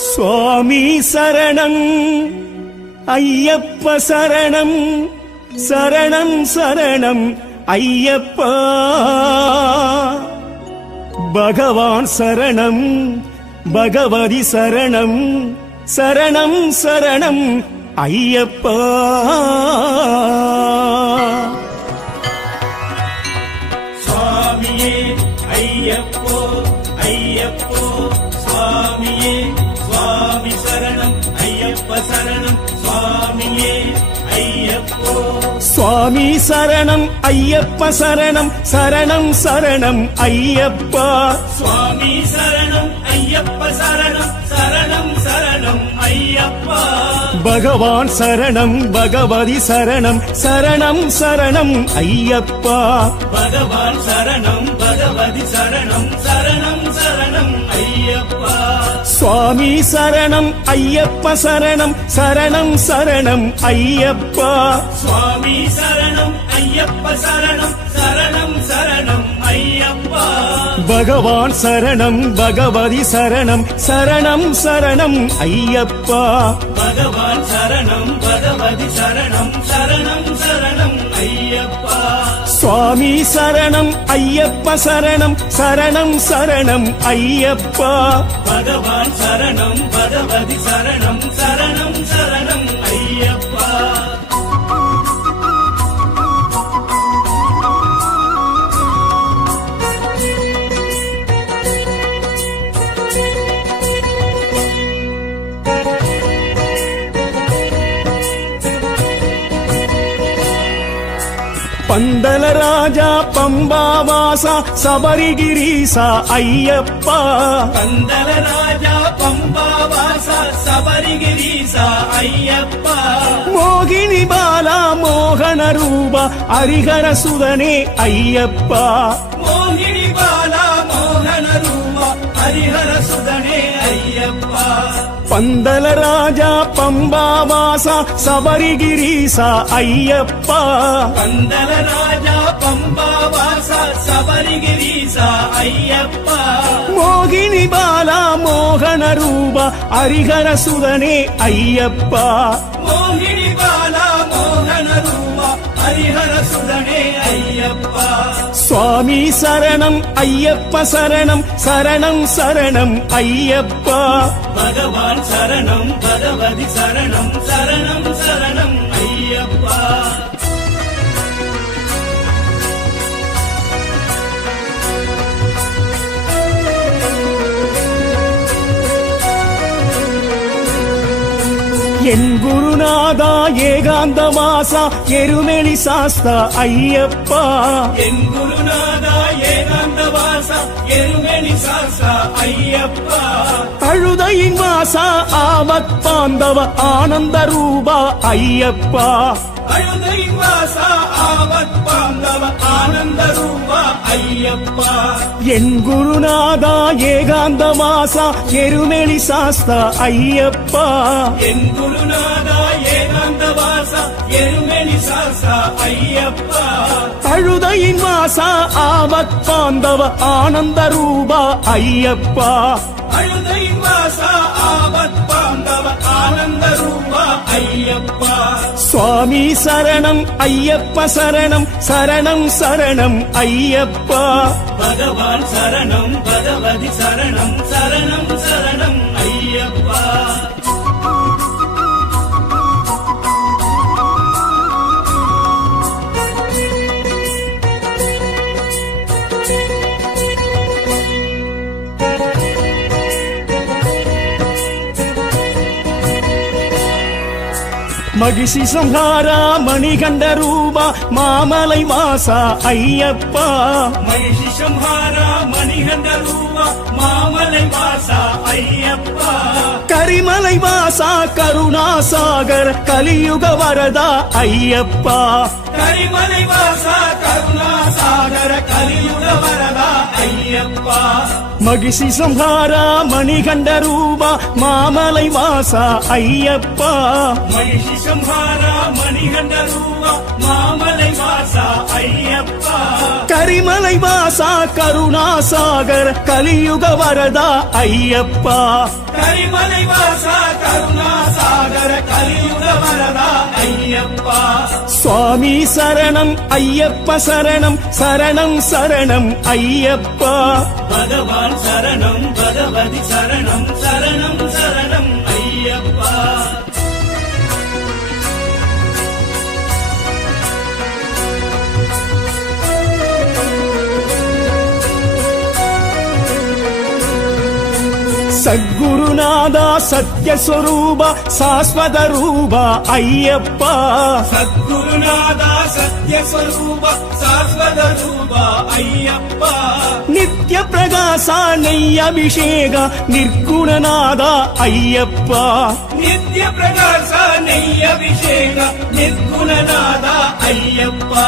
சுவாமி சரணம் ஐயப்ப சரணம் சரணம் சரணம் ஐயப்பா பகவான் சரணம் பகவதி சரணம் சரணம் சரணம் ஐயப்பா சுவாமியே ஐயப்போ ஐயப்போ சுவாமியே சுவாமி சரணம் ஐயப்ப சரணம் சுவாமியே ஐயப்போ சுவாமி சரணம் ஐயப்ப சரணம் சரணம் சரணம் ஐயப்பா சுவாமி சரணம் ஐயப்ப சரணம் சரணம் சரணம் ஐயப்பா பகவான் சரணம் பகவதி சரணம் சரணம் சரணம் ஐயப்பா பகவான் சரணம் பகவதி சரணம் சரணம் சரணம் ஐயப்பா சுவாமி சரணம் ஐயப்ப சரணம் சரணம் சரணம் ஐயப்பா சுவாமி சரணம் ஐயப்ப சரணம் சரணம் சரணம் ஐயப்பா பகவான் சரணம் பகவதி சரணம் சரணம் சரணம் ஐயப்பா பகவான் சரணம் பகவதி சரணம் சரணம் சரணம் ஐயப்பா சுவாமி சரணம் ஐயப்ப சரணம் சரணம் சரணம் ஐயப்பா பகவான் சரணம் பகவதி சரணம் சரணம் சரணம் ஐயப்பா பந்தல ராஜா பம்பாவாசா சபரிகிரீசா ஐயப்பா பந்தல ராஜா பம்பாவாசா சபரிகிரீசா ஐயப்பா மோகினி பாலா மோகன ரூபா ஹரிஹர சுதனே ஐயப்பா மோகினி பாலா மோகன ரூபா ஹரிஹர சுதனே ஐயப்பா பந்தல ராஜா பம்பாவாசா சபரிகிரீசா ஐயப்பா பந்தல ராஜா பம்பாவாசா சபரிகிரீசா ஐயப்பா மோகினி பாலா மோகன ரூபா ஹரிஹர சுதனே ஐயப்பா மோகினி பாலா மோகன ரூபா ஹரிஹர சுதனே ஐயப்பா சுவாமி சரணம் ஐயப்ப சரணம் சரணம் சரணம் ஐயப்பா பகவான் சரணம் பகவதி சரணம் சரணம் சரணம் ஐயப்பா என் குருநாதா ஏகாந்தவாசா எருமெளி சாஸ்தா ஐயப்பா என் குருநாதா ஏகாந்தவாசா எருமெளி சாஸ்தா ஐயப்பா அழுதையின் வாசா ஆவத் பாந்தவ ஆனந்த ரூபா ஐயப்பா அழுதை வாசா ஆவத் பாந்தவ ஆனந்த ரூபா ஐயப்பா என் குருநாதா ஏகாந்தவாசா எருமெளி சாஸ்தா ஐயப்பா என் குருநாதா ஏகாந்தவாசா எருமெளி சாஸ்தா ஐயப்பா அழுதையின் வாசா ஆவத் பாந்தவ ஆனந்த ரூபா ஐயப்பா அழுதை வாசா ஆவத் பாந்தவ ஆனந்த ரூபா ஐயப்பா சுவாமி சரணம் ஐயப்ப சரணம் சரணம் சரணம் ஐயப்பா பகவான் சரணம் பகவதி சரணம் சரணம் சரணம் ஐயப்பா மகிஷி சம்ஹாரா மணிகண்ட ரூபா மாமலை வாசா ஐயப்பா மகிஷி சம்ஹாரா மணிகண்ட ரூபா மாமலை வாசா ஐயப்பா கரிமலை வாசா கருணாசாகர கலியுக வரதா ஐயப்பா கரிமலை வாசா கருணாசாகர கலியுக வரதா ஐயப்பா ஐயப்பா மகிஷி சம்ஹாரா மணிகண்ட ரூபா மாமலை வாசா ஐயப்பா மகிஷி சம்ஹாரா மணிகண்ட ரூபா மாமலை வாசா ஐயப்பா கரிமலை வாசா கருணாசாகர் கலியுக வரதா ஐயப்பா கரிமலை வாசா கருணாசாகர கலியுக வரதா ஐயப்பா சுவாமி சரணம் ஐயப்ப சரணம் சரணம் சரணம் ஐயப்பா பகவான் சரணம் பகவதி சரணம் சரணம் சரணம் ஐயப்பா சத்குருநாதா சத்யஸ்வரூபா சாஸ்வத ரூபா ஐயப்பா சத்குருநாதா சத்யஸ்வரூப சாஸ்வத ரூபா ஐயப்பா நித்ய பிரகாச நெய் அபிஷேக நிர்குணநாதா ஐயப்பா நித்ய பிரகாச நெய் அபிஷேக நிர்குணநாதா ஐயப்பா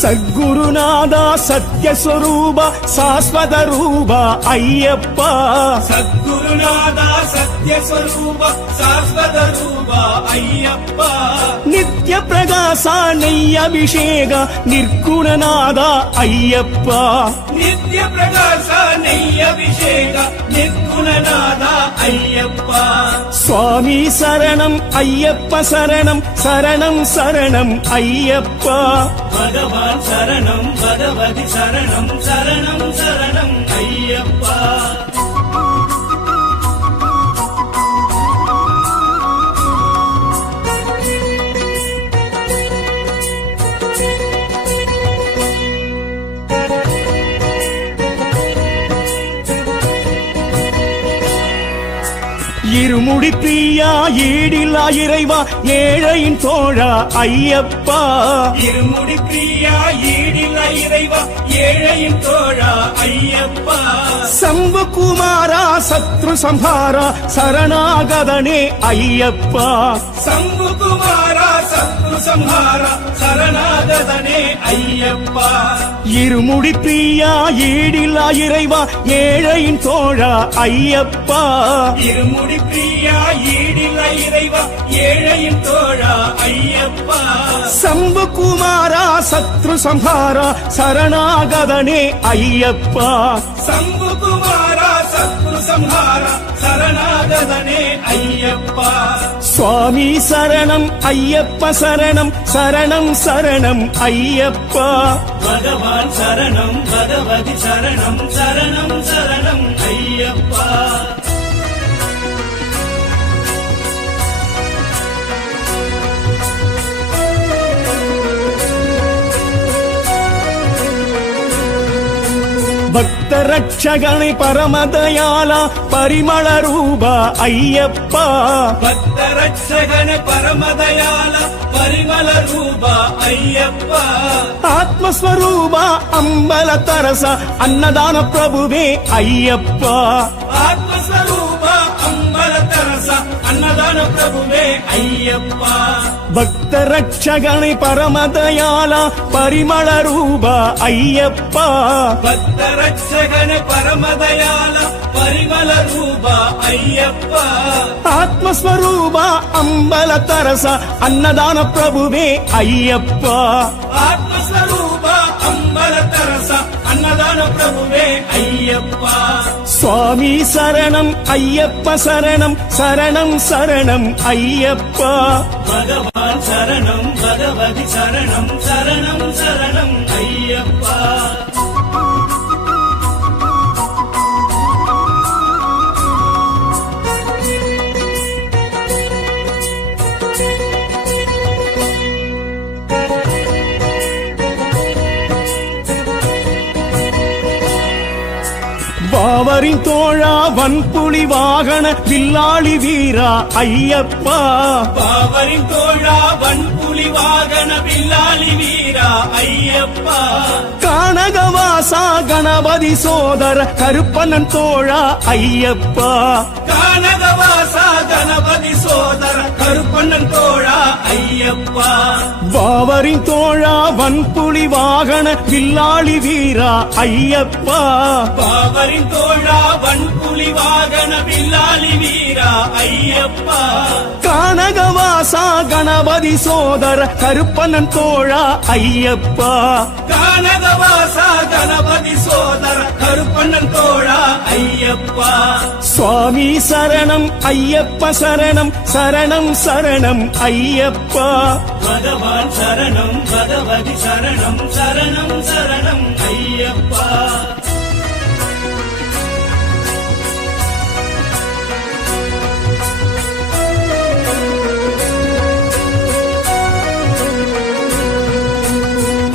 சத்குருநாதா சத்யஸ்வரூபா சாஸ்வத ரூபா ஐயப்பா சத்குருநாதா சத்யஸ்வரூப சாஸ்வத ரூபா ஐயப்பா நித்ய பிரகாச நெய் அபிஷேக நிர்குணநாதா ஐயப்பா நித்ய பிரகாச நெய் அபிஷேக நிர்குணநாதா ஐயப்பா சுவாமி சரணம் ஐயப்ப சரணம் சரணம் சரணம் ஐயப்பா பகவான் சரணம் பகவதி சரணம் சரணம் சரணம் ஐயப்பா இருமுடி பிரியா ஈடில்லா இறைவா ஏழையின் தோழா ஐயப்பா இருமுடி பிரியா ஈடில்ல இறைவா ஏழையின் தோழா ஐயப்பா சம்பு குமாரா சத்ரு சம்ஹாரா சரணாகதனே ஐயப்பா சம்புகுமாரா சத்ரு சம்ஹாரா சரணாகதனே ஐயப்பா இருமுடி பிரியா ஈடில்லா இறைவா ஏழையின் தோழா ஐயப்பா இருமுடி பிரியா ஈடில்ல இறைவா ஏழையின் தோழா ஐயப்பா சம்பு குமாரா சத்ரு சம்ஹாரா சரணாகதனே ஐயப்பா சம்புகுமாரா சத்ரு சம்ஹாரா சரணாகதனே ஐயப்பா சுவாமி சரணம் ஐயப்ப சரணம் சரணம் சரணம் ஐயப்பா பகவான் சரணம் பகவதி சரணம் சரணம் சரணம் ஐயப்பா பக்த ரட்சகனை பரமதயாலா பரிமள ரூபா ஐயப்பா பக்த ரட்சகன பரமதயால பரிமள ரூபா ஐயப்பா ஆத்மஸ்வரூபா அம்பல தரச அன்னதான பிரபுவே ஐயப்பா ஆத்மஸ்வரூபா அம்பல தரச அன்னதான பிரபுவே ஐயப்பா பக்த ரட்சகனை பரமதயாலா பரிமள ரூபா ஐயப்பா பக்த ரட்சகன பரமதயால பரிமள ரூபா ஐயப்பா ஆத்மஸ்வரூபா அம்பல தரச அன்னதான பிரபுவே ஐயப்பா ஆத்மஸ்வரூபா அம்பல தரச அன்னதான பிரபுவே ஐயப்பா சுவாமி சரணம் ஐயப்ப சரணம் சரணம் சரணம் ஐயப்பா பகவான் சரணம் பகவதி சரணம் சரணம் சரணம் ஐயப்பா பாவரின் தோழா வன்புலி வாகன வில்லாளி வீரா ஐயப்பா பாவரின் தோழா வன்புலி வாகன வில்லாளி வீரா ஐயப்பா கானகவாசா கணபதி சோதர கருப்பண்ணன் தோழா ஐயப்பா கானகவாசா கணபதி சோதர கருப்பண்ணன் தோழா ஐயப்பா பாவரின் தோழா வன்புலி வாகன வில்லாளி வீரா ஐயப்பா பாவரின் தோழா வன்புலி வாகன வில்லாளி வீரா ஐயப்பா கானகவாசா கணபதி சோதர கருப்பண்ணன் தோழா ஐயப்பா கானகவாசா கணபதி சோதர கருப்பண்ணன் தோழா ஐயப்பா சுவாமி சரணம் ஐயப்ப சரணம் சரணம் சரணம் ஐயப்பா பகவான் சரணம் பகவதி சரணம் சரணம் சரணம் ஐயப்பா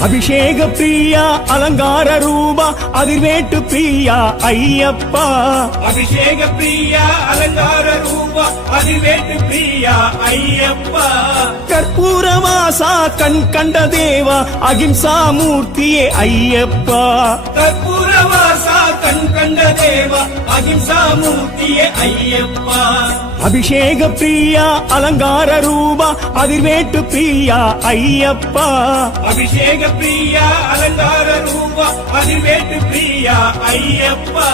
அபிஷேக பிரியா அலங்கார ரூபா அதிர்வேட்டு பிரியா ஐயப்பா அபிஷேக பிரியா அலங்கார ரூபா அதிவேட்டு பிரியா ஐயப்பா கற்பூரவாசா கண் கண்ட தேவா அகிம்சா மூர்த்தியே ஐயப்பா கற்பூரவாசா கண் கண்ட தேவா அகிம்சா மூர்த்தியே ஐயப்பா அபிஷேக பிரியா அலங்கார ரூபா அதிர்வேட்டு பிரியா ஐயப்பா அபிஷேக பிரியா அலங்கார ரூபா அதிவேட்டு பிரியா ஐயப்பா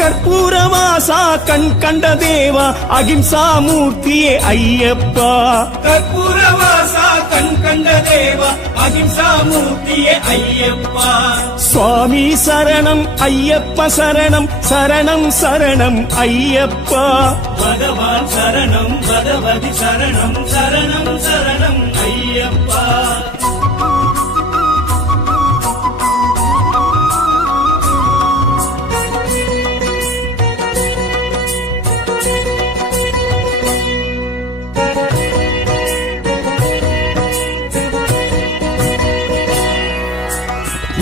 கற்பூரவாசா கண் கண்ட தேவா அகிம்சா மூர்த்தியே ஐயப்பா கற்பூரவாசா கண் கண்ட தேவா அகிம்சா மூர்த்தியே ஐயப்பா சுவாமி சரணம் ஐயப்ப சரணம் சரணம் சரணம் ஐயப்பா பகவான் சரணம் பகவதி சரணம் சரணம் சரணம் ஐயப்பா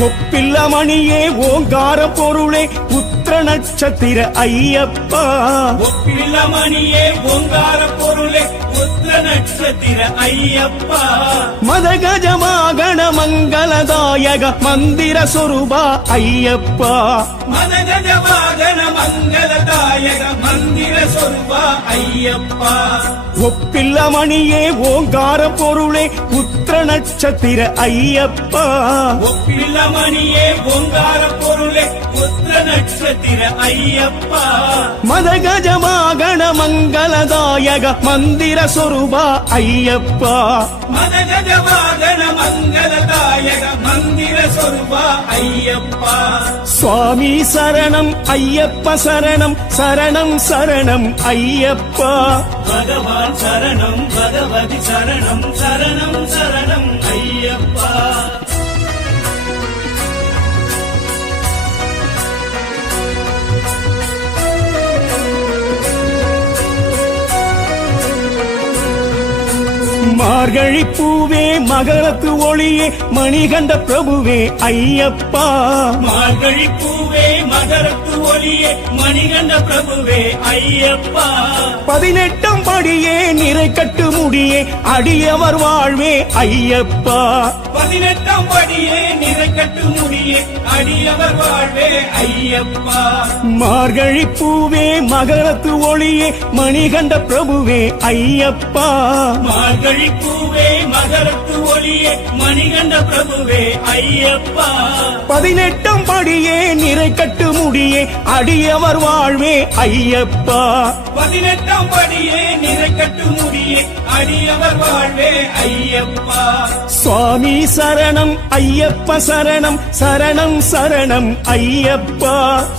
ஒப்பில்லமணியே ஓங்கார பொருளே உத்திர நட்சத்திர ஐயப்பா ஒப்பில்லமணியே ஓங்கார பொருளே உத்திர நட்சத்திர ஐயப்பா மதகஜமாகண மங்களதாயக மந்திர சொரூபா ஐயப்பா மதகஜ வாகன மங்களதாயக மந்திர சொருபா ஐயப்பா ஒப்பில்லமணியே ஓங்கார பொருளே உத்திர நட்சத்திர ஐயப்பா ஒப்பில்லமணியே ஓங்கார பொருளே உத்திர நட்சத்திர ஐயப்பா மதகஜமாகண மங்களதாயக மந்திர சொரூபா ஐயப்பா மதகஜ வாகன மங்களதாயக மந்திர சொருபா ஐயப்பா சுவாமி சரணம் ஐயப்ப சரணம் சரணம் சரணம் ஐயப்பா பகவான் சரணம் பகவதி சரணம் சரணம் சரணம் ஐயப்பா மார்கழி பூவே மகரத்து ஒளியே மணிகண்ட பிரபுவே ஐயப்பா மார்கழி பூவே மகரத்து ஒளியே மணிகண்ட பிரபுவே ஐயப்பா 18 படியே நிறை கட்டு முடியே அடியவர் வாழ்வே ஐயப்பா 18 படியே நிறைக்கட்டு முடியே அடியவர் வாழ்வே ஐயப்பா மார்கழி பூவே மகரத்து ஒளியே மணிகண்ட பிரபுவே ஐயப்பா மார்கழி பூவே மகரத்து ஒளியே மணிகண்ட பிரபுவே ஐயப்பா 18 படியே நிறை கட்டு முடியே அடியவர் வாழ்வே ஐயப்பா 18 படியே நிறைக்கட்டு முடியே அடியவர் வாழ்வே ஐயப்பா சுவாமி சரணம் ஐயப்ப சரணம் சரணம் சரணம் ஐயப்பா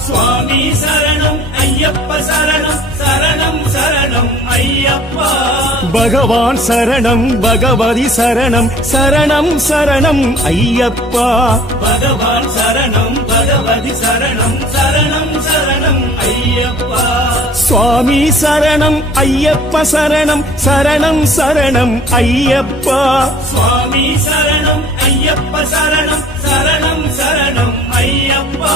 சுவாமி சரணம் ஐயப்ப சரணம் சரணம் சரணம் ஐயப்பா பகவான் சரணம் பகவதி சரணம் சரணம் சரணம் ஐயப்பா பகவான் சரணம் பகவதி சரணம் சரணம் சரணம் ஐயப்பா சுவாமி சரணம் ஐயப்ப சரணம் சரணம் சரணம் ஐயப்பா சுவாமி சரணம் ஐயப்ப சரணம் சரணம் சரணம் ஐயப்பா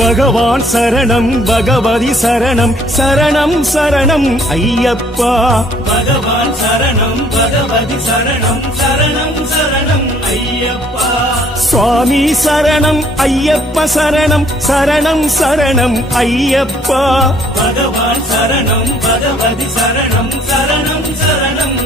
பகவான் சரணம் பகவதி சரணம் சரணம் சரணம் ஐயப்பா பகவான் சரணம் பகவதி சரணம் சரணம் சரணம் ஐயப்பா சுவாமி சரணம் ஐயப்ப சரணம் சரணம் சரணம் ஐயப்பா பகவான் சரணம் பகவதி சரணம் சரணம் சரணம்